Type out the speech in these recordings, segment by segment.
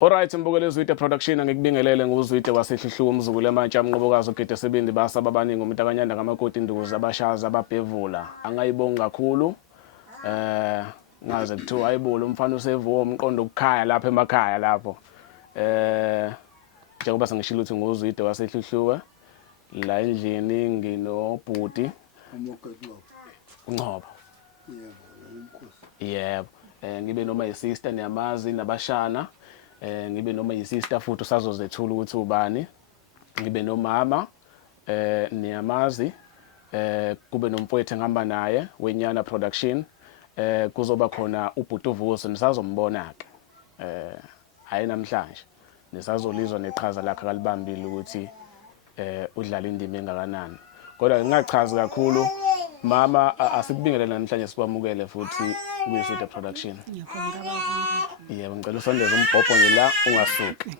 Alright mbukeli Zwide production ngikubingelele nguzwide wasehluhluka umzukulu emantsha amnqobokazi ogede sebindi basa babaningi umuntu akanyanda ngamakoti induku abashaza ababhevula angayibonga kakhulu ngaze kuthiwa ayibula umfana usevuwa umqondo ukukhaya lapha emakhaya lapho njengoba sengishilo ukuthi nguzwide wasehluhluka la endlini nginobhuti uNcobo yebo ngibe noma isister niyamazi nabashana ngibe noma isister futhi usazozethula ukuthi ubani ngibe nomama niyamazi kube nomfowethu engihamba naye wenyana production kuzoba khona ubhuti uvuso nisazombona ke hayi namhlanje nisazolizwa neqhaza lakhe kalibambile ukuthi udlala indima engakanani kodwa ngingachazi kakhulu mama asikubingelele namhlanje sikwamukele futhi kwiSwide production yebo ngicela usondeze umbhobho nje la ungasuki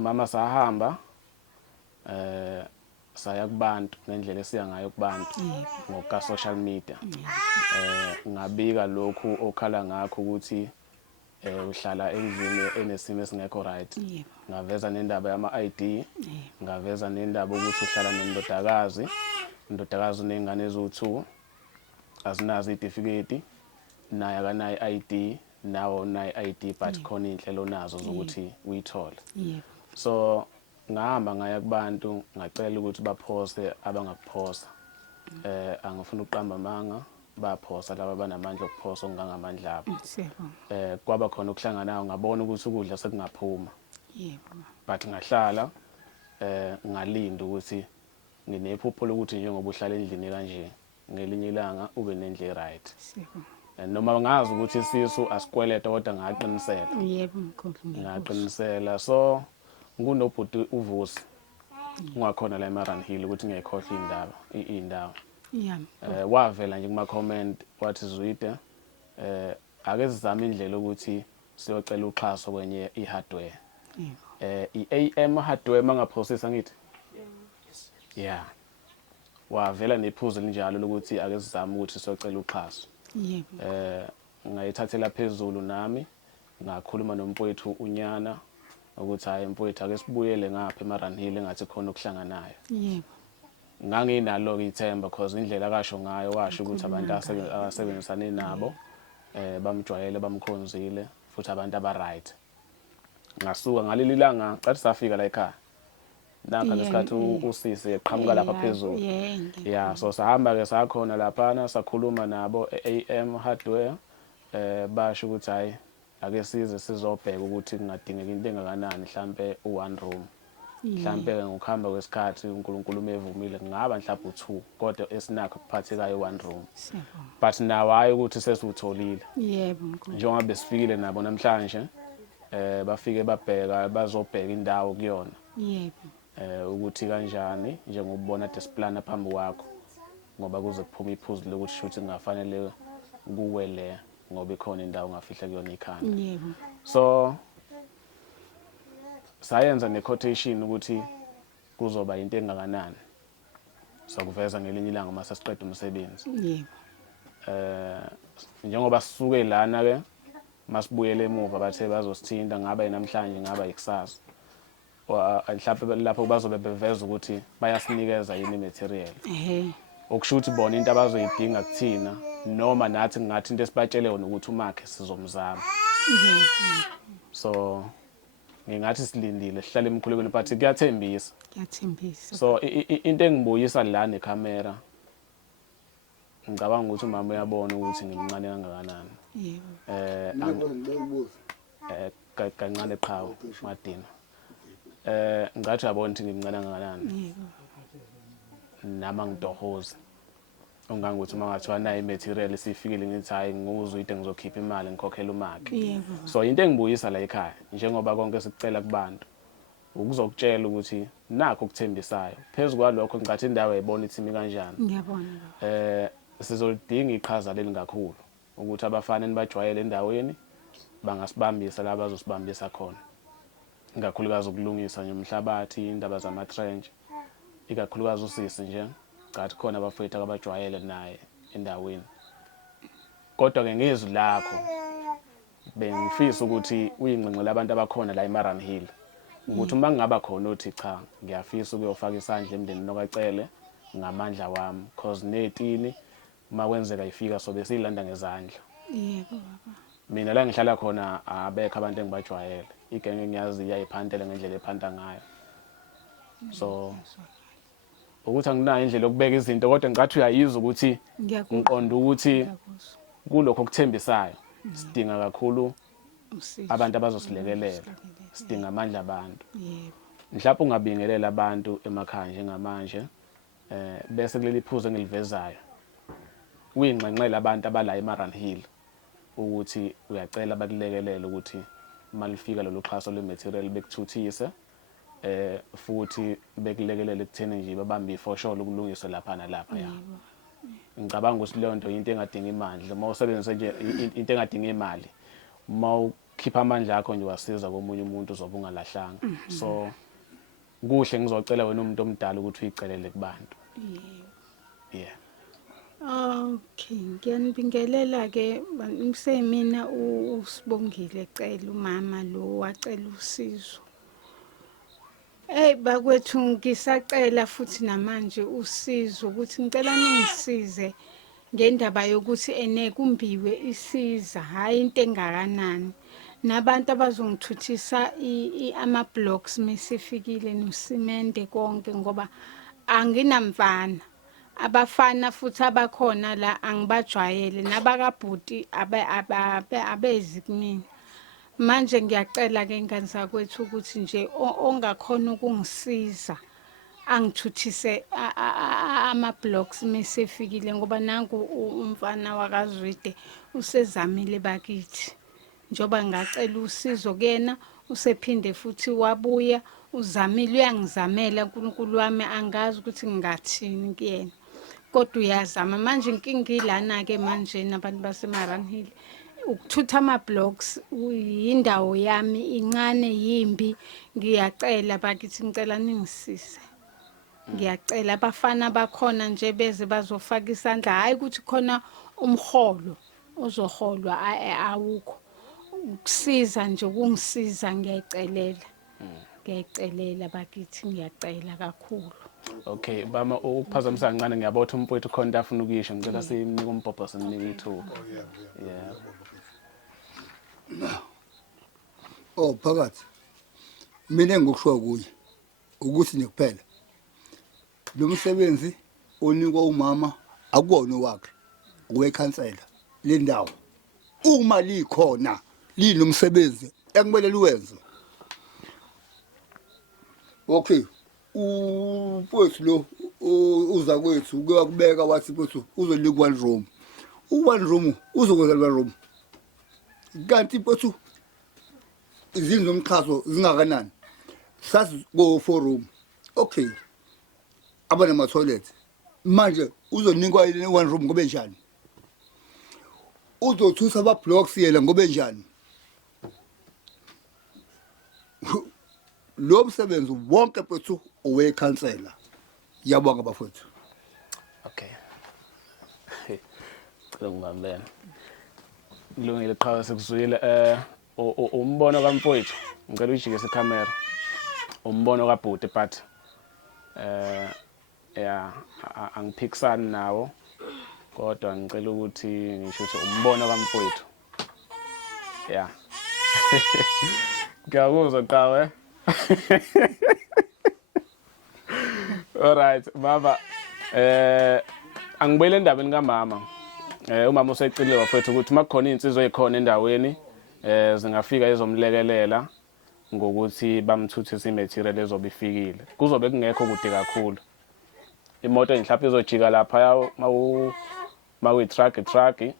mama sahamba saya kubantu ngendlela esiya ngayo kubantu ngoka social media ngabika lokhu okhala ngakho ukuthi uhlala endlini enesimo esingekho right ngaveza nendaba yama ID ngaveza nendaba ukuthi uhlala nendodakazi indodakazi nengane ezu2 azinazo icertificate naye akanayo ID nawo nayo ID but khona inhlelo nazo zokuthi uyithole so ngahamba ngaya kubantu ngacela ukuthi baphoste abangakuphosa angifuna uqamba amanga baphosa laba banamandla okuphosa ongangamandla abo kwaba khona ukuhlanganayo ngabona ukuthi ukudla sekungaphuma yebo but ngahlala ngalinda ukuthi nginephupho lokuthi njengoba uhlala endlini kanje ngelinye ilanga ube nendle right noma ngazi ukuthi isisu asikweleta kodwa ngaqinisela yebo mkhulu ngaqinisela so ngunobhuti uvusi ungakhona la eMaran Hill ukuthi ngiyikhohle indawo wavela nje kuma comment wathi Zwide ake sizame indlela ukuthi siyocela uxhaso kwenye ihardware iAM hardware mangaprocessor ngithi yeah wavela nephuzu linjalo lokuthi ake sizame ukuthi siyocela uxhaso yebo ngayithathela phezulu nami ngakhuluma nomfowethu unyana ukuthi hayi mfowethu ake sibuyele ngapha eMaran Hill engathi khona ukuhlanganayo yebo nganginalo ithemba because indlela kasho ngayo washo ukuthi abantu asebenzisane nabo bamjwayele bamkhonzile futhi abantu abaright ngasuka ngaleli langa cathi safika la ekhaya naka lesikhathi usisi eqhamuka lapha phezulu yeah so sahamba ke sakhona lapha sakhuluma nabo AM hardware basho ukuthi hayi ake size sizobheka ukuthi kungadingeka into engakanani mhlambe u1 room mhlambe ngokuhamba kwesikhathi uNkulunkulu umevumile ngaba mhlawumbe u2 kodwa esinakho kuphathekayo u1 room but nawo hayi ukuthi sesutholile yebo mkhulu njengoba besifikile nabo namhlanje bafike babheka bazobheka indawo kuyona yebo ukuthi kanjani njengobona display phambi kwakho ngoba kuze kuphuma iphuzu lokuthi shuthi kungafanele kuwe le ngoba ikhona indawo ongafihla kuyona ikhanda yebo so sayenza nequotation ukuthi kuzoba into engakanani sokuveza ngelinye ilanga mase siqeda umsebenzi yebo njengoba sisuke lana ke masibuyele emuva bathe bazosithinta ngaba namhlanje ngaba ikusasa mhlawumbe lapho bazobe beveza ukuthi bayasinikeza yini material okushuthi bona into abazoyidinga kuthina noma nathi ngathi into esibatshele yona ukuthi umakhe sizomzama so ngingathi silindile sihlale emkhulekweni but kuyathembisa so into engibuyisa la necamera ngicabanga ukuthi umama uyabona ukuthi ngimncane kangakanani kancane qhawe Madina ngathi yabona ukuthi ngimncane kangakanani nama ngidohoza ongangokuthi mangathiwa nayo imaterial sifikile ngithi hayi nguzwide ngizokhipha imali ngikhokhela umakhe so into engibuyisa la ekhaya njengoba konke sikucela kubantu ukuzokutshela ukuthi nakho ukuthembisayo phezulu kwalokho ngicathi indawo ayibona ithimi kanjani ngiyabona sizolidinga iqhaza leli kakhulu ukuthi abafana enibajwayele endaweni bangasibambisa la bazosibambisa khona ngakhulukazi ukulungisa nje umhlabathi indaba zama trench ikakhulukazi usisi nje ngathi khona abafowethu abajwayele naye endaweni kodwa ke ngezwi lakho bengifisa ukuthi uyingqinqe labantu abakhona la eMaran Hill ukuthi uma ngaba khona uthi cha ngiyafisa ukuyofaka isandla emndenini nokacele ngamandla wami because netini uma kwenzeka ifika sobe silanda ngezandla. Yebo baba. Mina la ngihlala khona abekho abantu engibajwayele igenge ngiyazi iyayiphantela ngendlela ephanta ngayo so ukuthi anginayo indlela yokubeka izinto kodwa ngathi uyayizwa ukuthi ngiqonda ukuthi kulokho okuthembisayo sidinga kakhulu abantu abazosilekelela sidinga amandla abantu. Yebo. Mhlawumbe ungabingelela abantu emakhaya njengamanje bese kuleli phuzo engilivezayo uyingqenqela abantu abala eMaran Hill ukuthi uyacela bakulekelele ukuthi malifika lolu xhaso lwematerial bekuthuthise futhi bekulekelele ekutheni nje babambe ifosholo kulungiswe lapha nalapha ya. Ngicabanga ukuthi leyo nto into engadinga imali uma usebenzise nje into engadinga imali uma ukhipha amandla akho nje wasiza komunye umuntu uzobe ungalahlanga so kuhle ngizocela wena umuntu omdala ukuthi uyicelele kubantu. Yeah. Okay, ngiyanibingelela ke msemina usibongile ecela umama lo wacela usizo. Bakwethu ngisacela futhi namanje usizo ukuthi ngicela ningisize ngendaba yokuthi kumbiwe isiza hayi into engakanani nabantu abazongithuthisa ama blocks mesifikile nosimende konke ngoba anginamfana abafana futhi abakhona la angibajwayele nabakabhuti abezi kumina manje ngiyacela ke ingane zakwethu ukuthi nje ongakhona ukungisiza angithuthise ama blocks mesefikile ngoba nangu umfana wakaZwide usezamile bakithi njoba ngacela usizo kuyena usephinde futhi wabuya uzamile uyangizamela uNkulunkulu wami angazi ukuthi ngingathini kuyena kodwa uyazama manje inkinga ilana ke manje nabantu baseMaran Hill ukuthutha ama blocks indawo yami incane yimbi ngiyacela bakithi ngicela ningisize ngiyacela abafana bakhona nje beze bazofaka isandla hayi ukuthi khona umholo ozoholwa awukho ukusiza nje ukungisiza ngiyacelela bakithi ngiyacela kakhulu. Okay bama ukuphazamisa kancane ngiyabotha umfowethu khona afuna ukuyisho ngicela simnike umbhobho simnike ithuba. Yeah. Phakathi mina engikusho kuye ukuthi nikuphela lo msebenzi onikwa umama akuwona wakhe uwekhansela le ndawo uma likhona linomsebenzi ekumele liwenze. Okay mfowethu lo uza kwethu kuyakubeka wathi mfowethu uzolika one room uzokwenza one room kanti mfowethu izindlu zomxhaso zingakanani sathi go 4 room okay abanama toilet manje uzonikwa ile one room ngobe njani uzothutha aba blocks yela ngobe njani lo msebenzi wonke mfowethu owekhansela. Yabonga bafowethu. Okay. Cela ngibambene. Kulungile qhawe sekuzwile umbono kaMfowethu ngicela ujikise icamera. Umbono kaBhuti but yeah angiphikisani nawo kodwa ngicela ukuthi ngisho ukuthi umbono kaMfowethu. Yeah. Ngiyakuzwa qhawe. Alright baba angibuyele endabeni kaMama umama usecile wafethu ukuthi makukhona insizwe ezikhona endaweni zingafika ezomlekelela ngokuthi bamthuthise imaterial ezobifikile kuzobe kungekho kude kakhulu imoto enhlapha izojika lapha mawu truck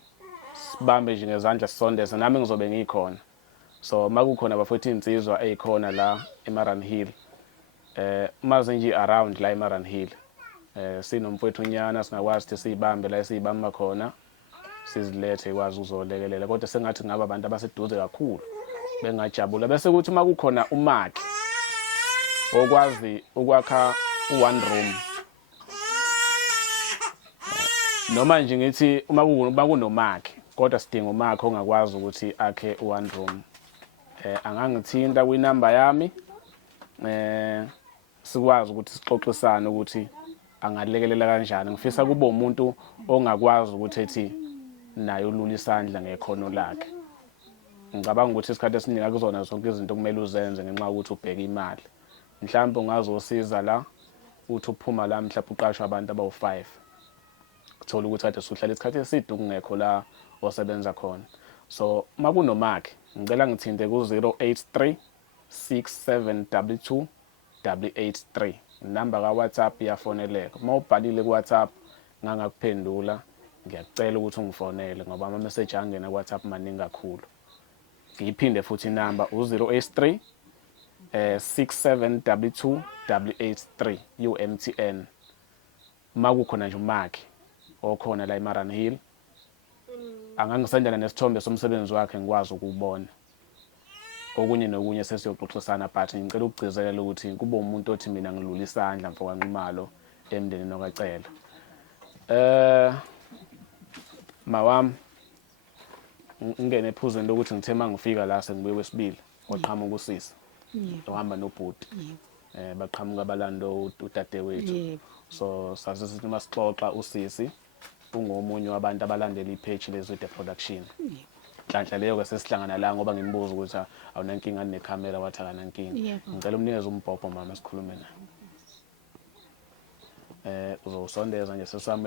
sibambe nje ngezandla sisondeze nami ngizobe ngikhona so makukhona bafethu insizwa ezikhona la eMaran Hill maze nje around la eMaran Hill sinomfowethu unyana singakwazi ukuthi sibambe la esibamba khona sizilethe ikwazi uzolekelela kodwa sengathi ngaba abantu abaseduze kakhulu bengajabula bese kuthi makukhona umakhi okwazi ukwakha one room noma nje ngithi uma kunomakhi kodwa sidinga umakhe ongakwazi ukuthi akhe one room. Angangithinta kwinamba yami sikwazi ukuthi sixoxisane ukuthi angalekelela kanjani. Ngifisa kube umuntu ongakwazi ukuthi ethi naye ulula isandla ngekhono lakhe. Ngicabanga ukuthi isikhathi esiningi akuzona zonke izinto kumele uzenze ngenxa yokuthi ubheka imali. Mhlawumbe ungazosiza la uthi uphuma la mhlawumbe uqashwe abantu abawu5. Kuthola ukuthi kade suhlala isikhathi eside kungekho la osebenza khona. So makunomakhe ngicela ngithinte ku-083 6722 883. Inamba ka WhatsApp iyafoneleka. Uma ubhalile ku WhatsApp ngangakuphendula ngiyacela ukuthi ungifonele ngoba ama message angena ku WhatsApp maningi kakhulu. Ngiyiphinde futhi inamba u-083 6722 883 UMTN. Makukhona nje umakhe okhona la eMaran Hill angangisendela nesithombe somsebenzi wakhe ngikwazi ukubona. Okunye nokunye sesiyoxoxisana but ngicela ukugcizelela ukuthi kube umuntu othi mina ngilula isandla mfoka Nxumalo emndenini okacela. Mawami ngene ephuzweni lokuthi ngithe mangifika la sengibuye kwesibili oqhamuka usisi. Ohamba nobhuti. Baqhamuka abalando udadewethu. So sasisithi masixoxa usisi ungomunye wabantu abalandela ipage lezo the production. Nhlanhla leyo ke sesihlangana la ngoba ngimbuza ukuthi awunankinga necamera wathi akanankinga. Ngicela umnikeze umbhobho mama sikhulume naye. Uzosondeza nje sesami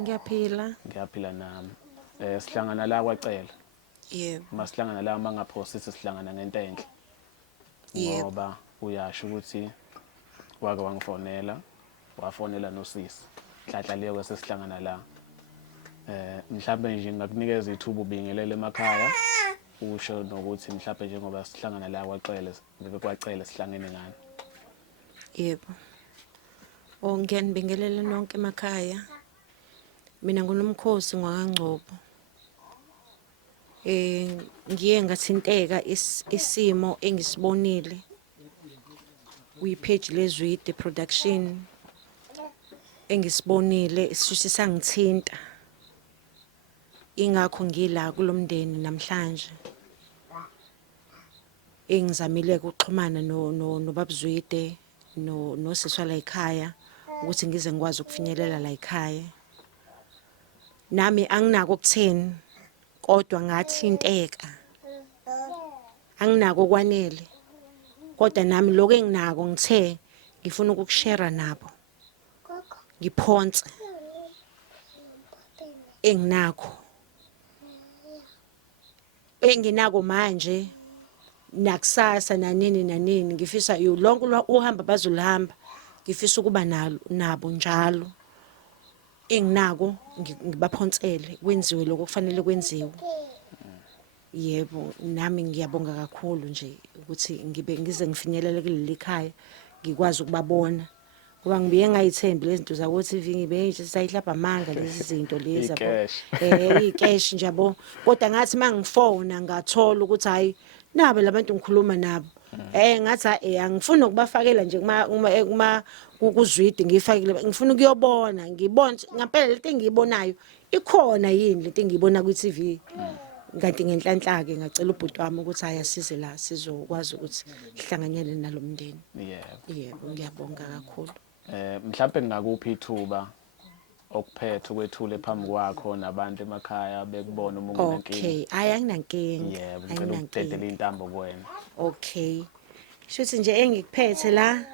uyaphila. Ngiyaphila nami. Sihlangana la kwacela. Yebo. Masihlangana la mangaphosisi sihlangana ngento enhle. Ngoba uyasho ukuthi wake wangifonela wafonela nosisi. Nhlanhla leyo ke sesihlangana la. Mhlawumbe nje ngakunikeza ithuba ubingelele emakhaya usho nokuthi mhlawumbe njengoba sihlangana la kwacela bebe kwacela sihlangene ngani. Yebo. Ngiyanibingelela nonke emakhaya. Mina nguNomkhosi ngwaKaNgcobo. Ngiye ngathinteka isimo engisibonile kwi-page lezwide production engisibonile sisusi sangithinta. Ingakho ngila kulomndeni namhlanje. Engizamile ukuxhumana noBabzwide nosiswa la ekhaya ukuthi ngize ngikwazi ukufinyelela la ekhaya. Nami anginako ukutheni kodwa ngathinteka. Anginako kwanele. Kodwa nami lokho enginako ngithe ngifuna ukukushare nabo. Ngiphonse enginako. Enginako manje nakusasa nanini ngifisa lonke uhamba bazolihamba ngifisa ukuba nabo njalo. Enginako ngibaphonsele kwenziwe lokho kufanele kwenziwe. Yebo nami ngiyabonga kakhulu nje ukuthi ngize ngifinyelele kuleli khaya ngikwazi ukubabona ngoba ngibiye ngayithembi lezi zinto zaku TV ngibe nje sayihlapha amanga lezi zinto lezi yabo icash nje yabo kodwa ngathi mangifona ngathola ukuthi hayi nabe labantu ngikhuluma nabo ngathi angifuni ukubafakela nje kuma kuzwidi ngifakile ngifuna ukuyobona ngibona ngempela lento engiyibonayo ikhona yini lento engiyibona ku TV. Kanti ngenhlanhla ke ngacela ubhuti wami ukuthi ayasize la sizokwazi ukuthi sihlanganyele nalomndeni. Yebo ngiyabonga kakhulu. Mhlawumbe ngakuphi ithuba okuphethe ukwethule phambi kwakho nabantu emakhaya bekubona uma unenkinga. Okay, ayanginankinga. Yebo ngicela ukudedela intambo kuwena. Okay. Shuthi nje engikuphethe la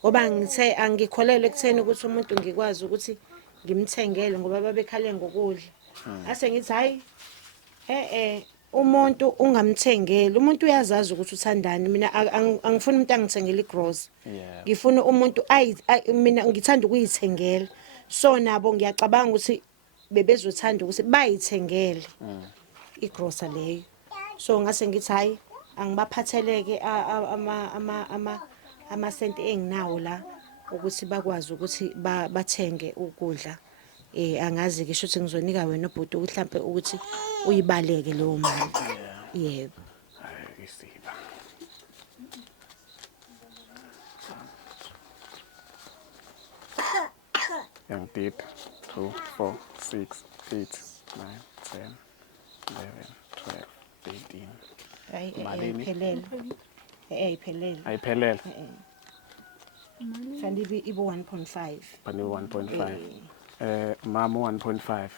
ngoba ngithe angikholelwe ekutheni ukuthi umuntu ngikwazi ukuthi ngimthengele ngoba babekhale ngokudla. Ase ngithi hayi umuntu ungamthengeli umuntu uyazazi ukuthi uthandani mina angifuni umuntu angithengele igross. Ngifuna umuntu mina ngithanda ukuyithengela. So nabo ngiyacabanga ukuthi bebezothanda ukuthi bayithengele igrossa leyo. So ngase ngithi hayi angibaphatheleke amasenti enginawo la ukuthi bakwazi ukuthi bathenge ukudla. Angazi ke shothi ngizonika wena ubhuti mhlambe ukuthi uyibaleke leyo mali. Yebo. Ayisiba. Yang deep 2 4 6 8 9 10 13. Hayi Malini? iphelele. Iphelele. Ayiphelele. Fanele ibe 1.5. Bani 1.5. Mama 1.5.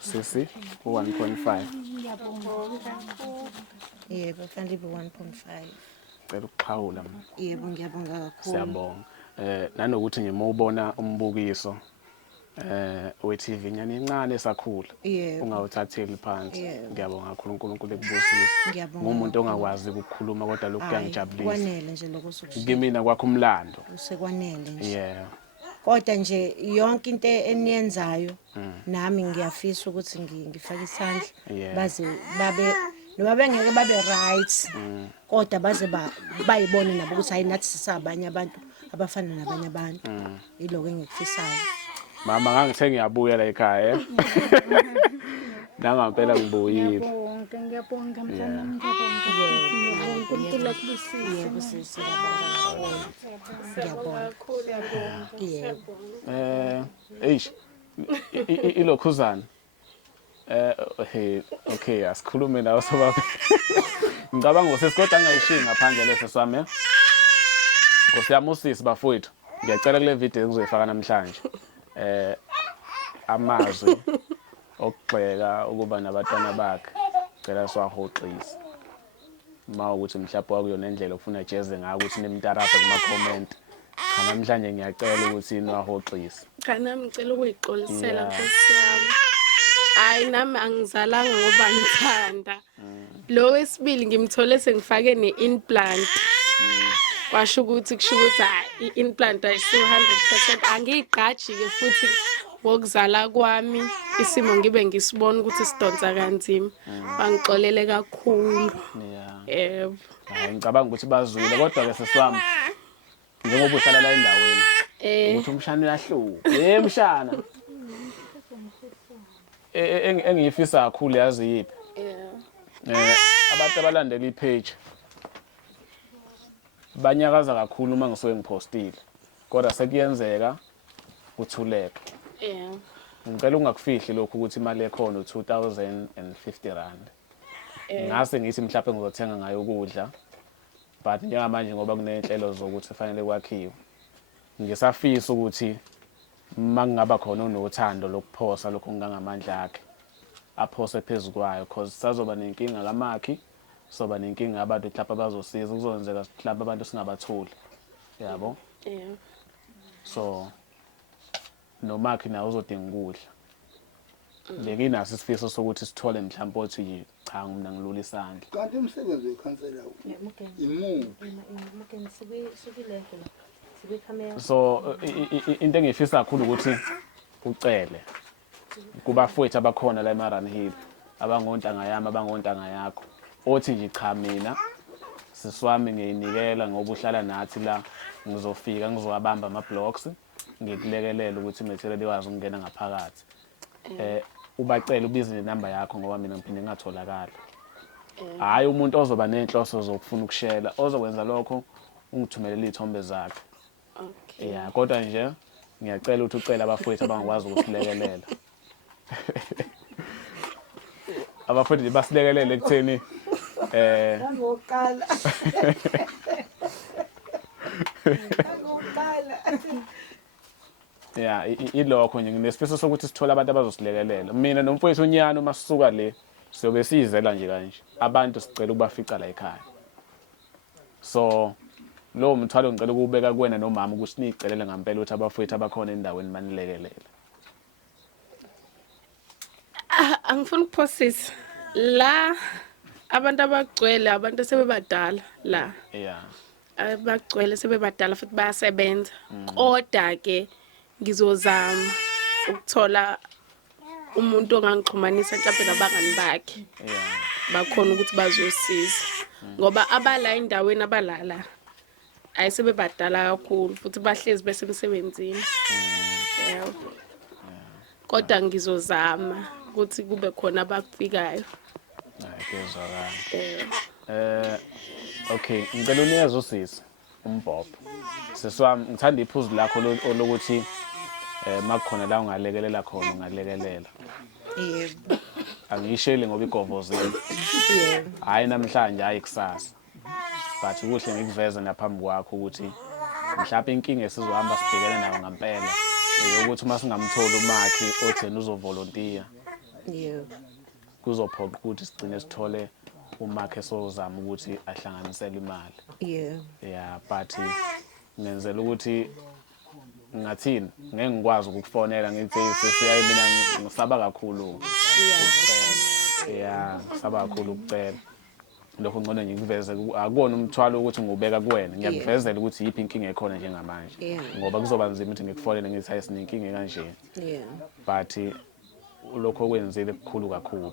Sisi 1.5. Yebo, fanele ibe 1.5. Cela ukuxhawula mina. Yebo, ngiyabonga kakhulu. Siyabonga. Nanokuthi nje mawubona umbukiso we-TV nyani incane esakhula. Yebo. Ungawuthatheli phansi. Yebo. Ngiyabonga kakhulu uNkulunkulu ekubusise. Ngiyabonga Ngumuntu kakhulu. ongakwazi ukukhuluma kodwa lokhu kuyangijabulisa. Kwanele nje lokho sokushaya. Kimina kwakho umlando. Usekwanele nje. Yeah. Kodwa nje yonke into eniyenzayo nami ngiyafisa ukuthi ngifake isandla Yeah. baze babe noma bengeke babe right kodwa baze bayibone nabo ukuthi hayi nathi sisabanye abantu abafana nabanye abantu yiloko engikufisayo. Mama ngangithe ngiyabuya la ekhaya. Nangampela ngibuyile. Ngiyabonga mntana ngiyabonga. uNkulunkulu akubusise. Yebo sisi ngiyabonga. Yebo. Eish. Ilokhuzana. Okay, asikhulume nawe soba. Ngicabanga ukuthi sikodwa angayishiyi ngaphandle leso swami. Nkosiyami usisi bafowethu. Ngiyacela kule video engizoyifaka namhlanje. Amazwi okugxeka ukuba nabatwana bakhe. Cela siwahoxise. Mawukuthi mhlawumbe wakuyona indlela ofuna jeze ngayo ukuthi nemtarapha kuma comment. Cha namhlanje ngiyacela ukuthi niwahoxise. Cha nami ngicela ukuyixolisela Nkosi yami. Hayi nami angizalanga ngoba ngithanda. Lo wesibili ngimthole sengifake ne-implant. Kwasho ukuthi kusho ukuthi i-implant ayisiyo 100% angiyigqaji ke futhi wokuzala kwami isimo ngibe ngisibona ukuthi sidonsa kanzima. Bangixolele kakhulu. Yeah. Ngicabanga ukuthi bazwile kodwa ke sesiwami njengoba uhlala la endaweni ukuthi umshana uyahluka mshana engiyifisa kakhulu yazi yipi abantu abalandela ipage banyakaza kakhulu uma ngisuke ngipostile kodwa sekuyenzeka uthuleke ngicela ungakufihli lokhu ukuthi imali ekhona u2050 rand ngase ngithi mhlawumbe ngizothenga ngayo ukudla but njengamanje ngoba kunenhlelo zokuthi kufanele kwakhiwe ngisafisa ukuthi mangaba khona unothando lokuphosa lokho ngangamandla akhe aphose phezukwayo because sazoba nenkinga kamakhi soba nenkinga abantu mhlawumbe bazosiza kuzonzeka mhlawumbe abantu singabathuli yabo so nomakhi nawe uzodinga ukudla ngekinaso isifiso sokuthi sithole mhlawumbe othi cha mina ngilula isandla kanti umsebenzi wekhansela imuphi so into engifisa kakhulu ukuthi ucele kubafowethu abakhona la eMaran Hill abangontanga yami abangontanga yakho othi nje cha mina siswami ngiyinikela ngoba uhlala nathi la ngizofika ngizowabamba ama blocks ngikulekelela ukuthi material ikwazi ukungena ngaphakathi ubacela ubize inamba yakho ngoba mina ngiphinde ngatholakala hayi umuntu ozoba nenhloso zokufuna ukushela ozokwenza lokho ungithumelele izithombe zakhe yeah kodwa nje ngiyacela ukuthi ucela abafowethu abangakwazi ukusilekelela abafowethu basilekelele ekutheni Ngoqala. yeah ilokho nje nginesifiso sokuthi sithole abantu abazosilekelela mina nomfowethu unyana uma sisuka le siyobe sizela nje kanje abantu sicela ukubafica la ekhaya so lo mthwalo ngicela ukubeka kuwena nomama ukuthi nicelele ngempela ukuthi abafowethu abakhona endaweni manilekelele Angifuni ukuphosisa la abantu abagcwele abantu sebebadala la yeah abagcwele sebebadala futhi bayasebenza kodwa ke ngizozama ukuthola umuntu ongangixhumanisa mhlawumbe nabangani bakhe yeah bakhona ukuthi bazosiza ngoba abala endaweni abalala ayisebebadala kakhulu futhi bahlezi besemsebenzini yebo kodwa ngizozama ukuthi kube khona abafikayo ngiyezwakala okay ngicela unikeze usisi umbhobho sesiwami ngithanda iphuzu lakho lokuthi makukhona la ungalekelela khona ungalekelela Yebo. angiyisheli ngoba igovozile hayi namhlanje hayi kusasa but kuhle ngikuveze naphambi kwakho ukuthi mhlawumbe inkinga esizohamba sibhekene nayo ngempela ukuthi uma singamtholi umakhi othena uzovolontiya kuzophoqa ukuthi sigcine sithole umakhi esozama ukuthi ahlanganisele imali yeah but ngenzela ukuthi ngathini ngeke ngikwazi ukukufonela ngithi sesiyayi mina ngisaba kakhulu yeah ngisaba kakhulu ukucela lokho ngcono ngikuveze akubona umthwalo ukuthi ngubeka kuwena ngiyakuvezela ukuthi yiphi inkinga ekhona njengamanje ngoba kuzoba nzima ukuthi ngikufonele ngithi hayi sinenkinga kanje but lokho okwenzile kukhulu kakhulu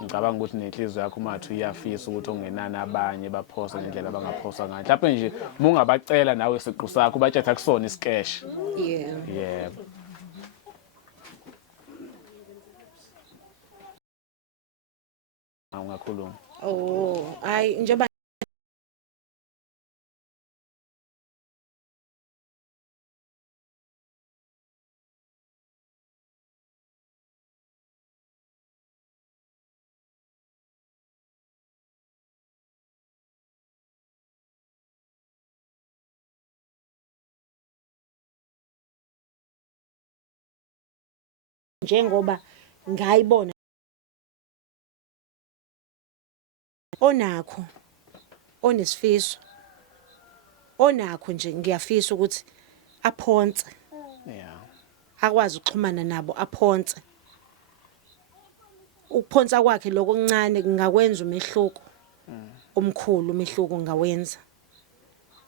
ngicabanga ukuthi nenhliziyo yakho mathi uyafisa ukuthi ongenani abanye baphosa ngendlela abangaphosa ngayo mhlawumbe nje uma ungabacela nawe isiqu sakho batshetha kusona isikesh yeah awungakhuluma hayi njengoba njengoba ngayibona onakho onesifiso onakho nje ngiyafisa ukuthi aphonse yeah akwazi ukuxhumana nabo aphonse ukuphonsa kwakhe lokho okuncane kungakwenza umehluko omkhulu umehluko ngawenza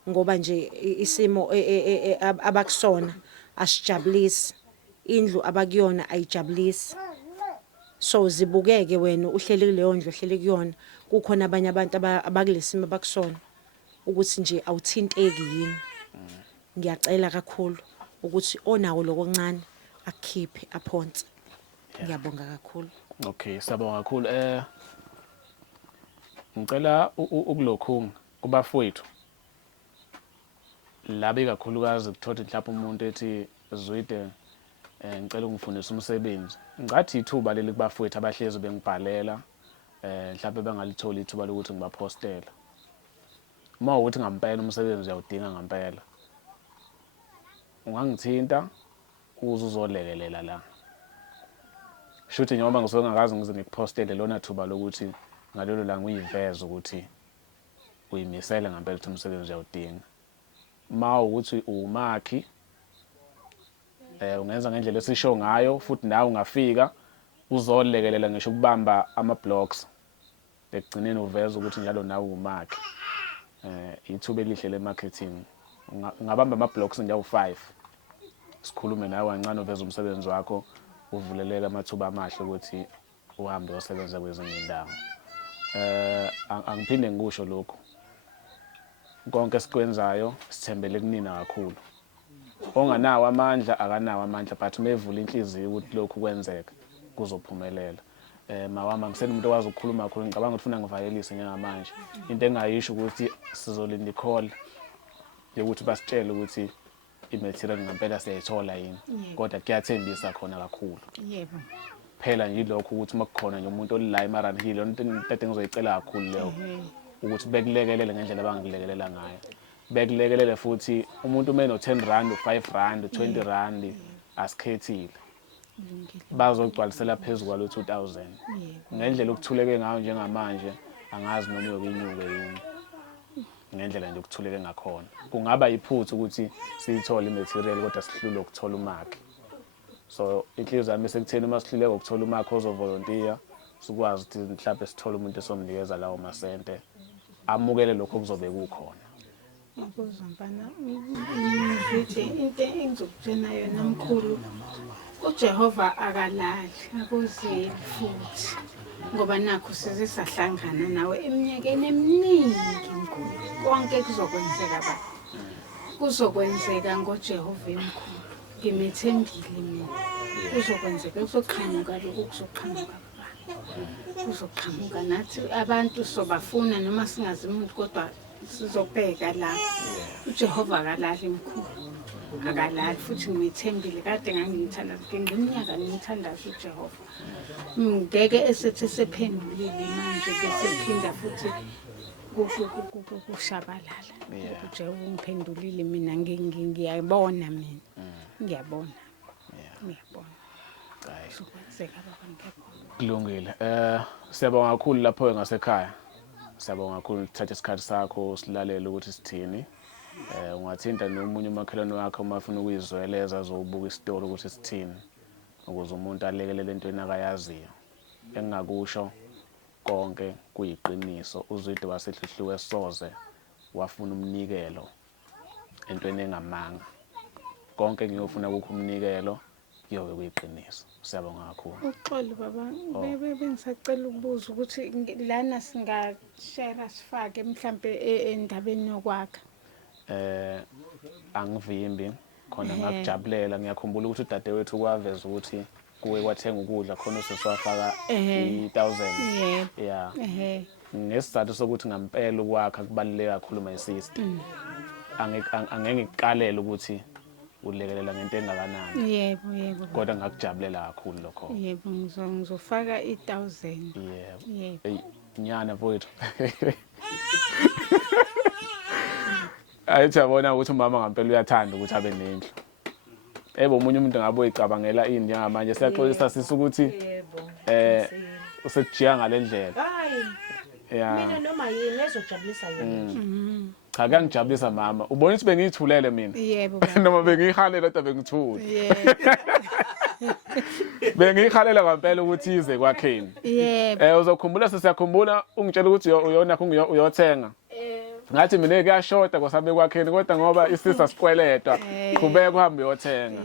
ngoba nje isimo abakusona asijabulisi indlu abakuyona ayijabulisi so zibukeke wena uhleli kuleyo ndlu uhleli kuyona kukhona abanye abantu abakulesimo abakusona ukuthi nje awuthinteki yini ngiyacela kakhulu ukuthi onawo lokuncane akukhiphe aphonse ngiyabonga kakhulu okay siyabonga kakhulu ngicela ukulokhu kubafowethu labe kakhulukazi kuthothi mhlawumbe umuntu ethi Zwide ngicela ungifundise umsebenzi ngathi ithuba leli kubafowethu abahlezi bengibhalela mhlawumbe bengalithola ithuba lokuthi ngibapostela uma ukuthi ngempela umsebenzi uyawudinga ngempela ungangithinta uzolekelela la shuthi njengoba ngisuke ngakazi ngize ngikupostele lona thuba lokuthi ngalelo la ngiyiveza ukuthi uyimisele ngempela ukuthi umsebenzi uyawudinga ma ukuthi umakhi ungenza ngendlela esisho ngayo futhi nawe ungafika uzolekelela ngisho ukubamba ama-blocks ekugcineni uveza ukuthi njalo nawe umakhi ithuba elihle le-marketing ungabamba ama-blocks nje awu-5 sikhulume nawe kancane uveza umsebenzi wakho uvuleleke amathuba amahle ukuthi uhambe uyosebenza kwezinye indawo angiphinde ngikusho lokho konke esikwenzayo sithembele kunina kakhulu onganawo amandla akanawo amandla but mevula inhliziyo ukuthi lokhu kwenzeka kuzophumelela mawama ngisenomuntu owazi ukukhuluma kakhulu ngicabanga ukuthi ufuna ngivayelise njengamanje into engayisho ukuthi sizolinda icall yokuthi basitshele ukuthi i-material ngempela siyayithola yini kodwa kuyathembisa khona kakhulu yebo phela nje lokho ukuthi makukhona nje umuntu olila emarani hile into engizoyicela kakhulu leyo ukuthi bekulekelele ngendlela abangilekelela ngayo bekulekelele futhi umuntu uma eno-10 rand u5 rand u20 rand asikhethile bazogcwalisela phezulu kwalo 2000 ngendlela okuthuleke ngayo njengamanje angazi noma yokuyinyuke yini ngendlela nje okuthuleke ngakhona kungaba yiphutha ukuthi siyithole imaterial kodwa sihlule ukuthola umakhi so inhliziyo yami sekutheni uma sihluleka ukuthola umakhi ozovolontiya sikwazi ukuthi mhlawumbe sithole umuntu esomnikeza lawo masente amukele lokho kuzobe kukhona Ngiyabuzwa mfana ngithi into engizokutshena yona mkhulu uJehova akalali akuze futhi ngoba nakho size sahlangana nawe eminyakeni eminingi mkhulu konke kuzokwenzeka ba kuzokwenzeka ngoJehova emkhulu ngimethembile mina kuzokwenzeka kuzoqhamuka lokho kuzoqhamuka kuzoqhamuka nathi abantu sobafuna noma singazi umuntu kodwa sizobheka la uJehova akalali mkhulu akalali futhi ngimethembile kade ngangimthanda ngeminyaka ngimthandaza uJehova ngeke esethi sephendulile manje bese phinda futhi kushabalala nje ungiphendulile mina ngiyabona mina ngiyabona sokwenzeka baba ngiyabona kulungile siyabonga kakhulu lapho ngasekhaya siyabonga kakhulu uthatha isikhathi sakho silalele ukuthi sithini ungathinta nomunye umakhelwane wakhe uma ufuna ukuyizweleza azobuka isitori ukuthi sithini ukuze umuntu alekelele entweni akayaziyo engakusho konke kuyiqiniso uzwide wasehluhluwe soze wafuna umnikelo entweni engamanga konke ngiyofuna ukukho umnikelo yobe kuyiqiniso siyabonga kakhulu uxolo baba bengisacela ukubuza ukuthi lana singashare sifake mhlambe endabeni yokwakha angivimbi khona ngakujabulela ngiyakhumbula ukuthi udadewethu kwaveza ukuthi kuwe kwathenga ukudla khona usesiwafaka 1000 yeah ngesizathu sokuthi ngampela ukwakha kubaluleke kakhulu my sister angeke ngikukalele ukuthi ulekelela ngento engakanani yebo kodwa ngakujabulela kakhulu lokho yebo ngizofaka 1000 yebo hey nyana mfowethu ayithabona ukuthi umama ngampela uyathanda ukuthi abe nendlu omunye umuntu ngabe uyicabangela ini njengamanje siyaxolisa sisi ukuthi usekujiya ngalendlela hayi mina noma yini ezojabulisa yena cha kuyangijabulisa mama ubona ukuthi bengiyithulele mina yebo noma bengiyihalela kodwa bengithule yebo bengiyihalela kwampela ukuthi ize kwakheni yebo uzokhumbula sesiyakhumbula ungitshela ukuthi uyona uyothenga ngathi mina kuyashoda kwasabe kwakheni kodwa ngoba isisa sikweletwa qhubeka uhambe uyothenga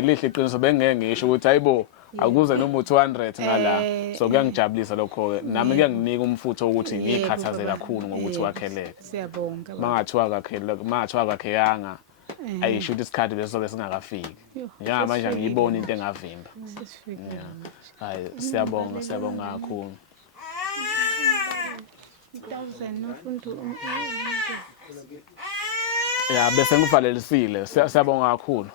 lihle iqiniso bengeke ngisho ukuthi hayibo akuze noma u200 ngala so kuyangijabulisa lokho nami kuyanginika umfutho ukuthi ngikhathaze kakhulu ngokuthi wakheleke siyabonga mangathiwa kakheyanga ayisho ukuthi isikhathi besobe singakafiki njengamanje ngiyibona into engavimba hayi siyabonga kakhulu 1000 nofundu ya bese ngivalelisile siyabonga kakhulu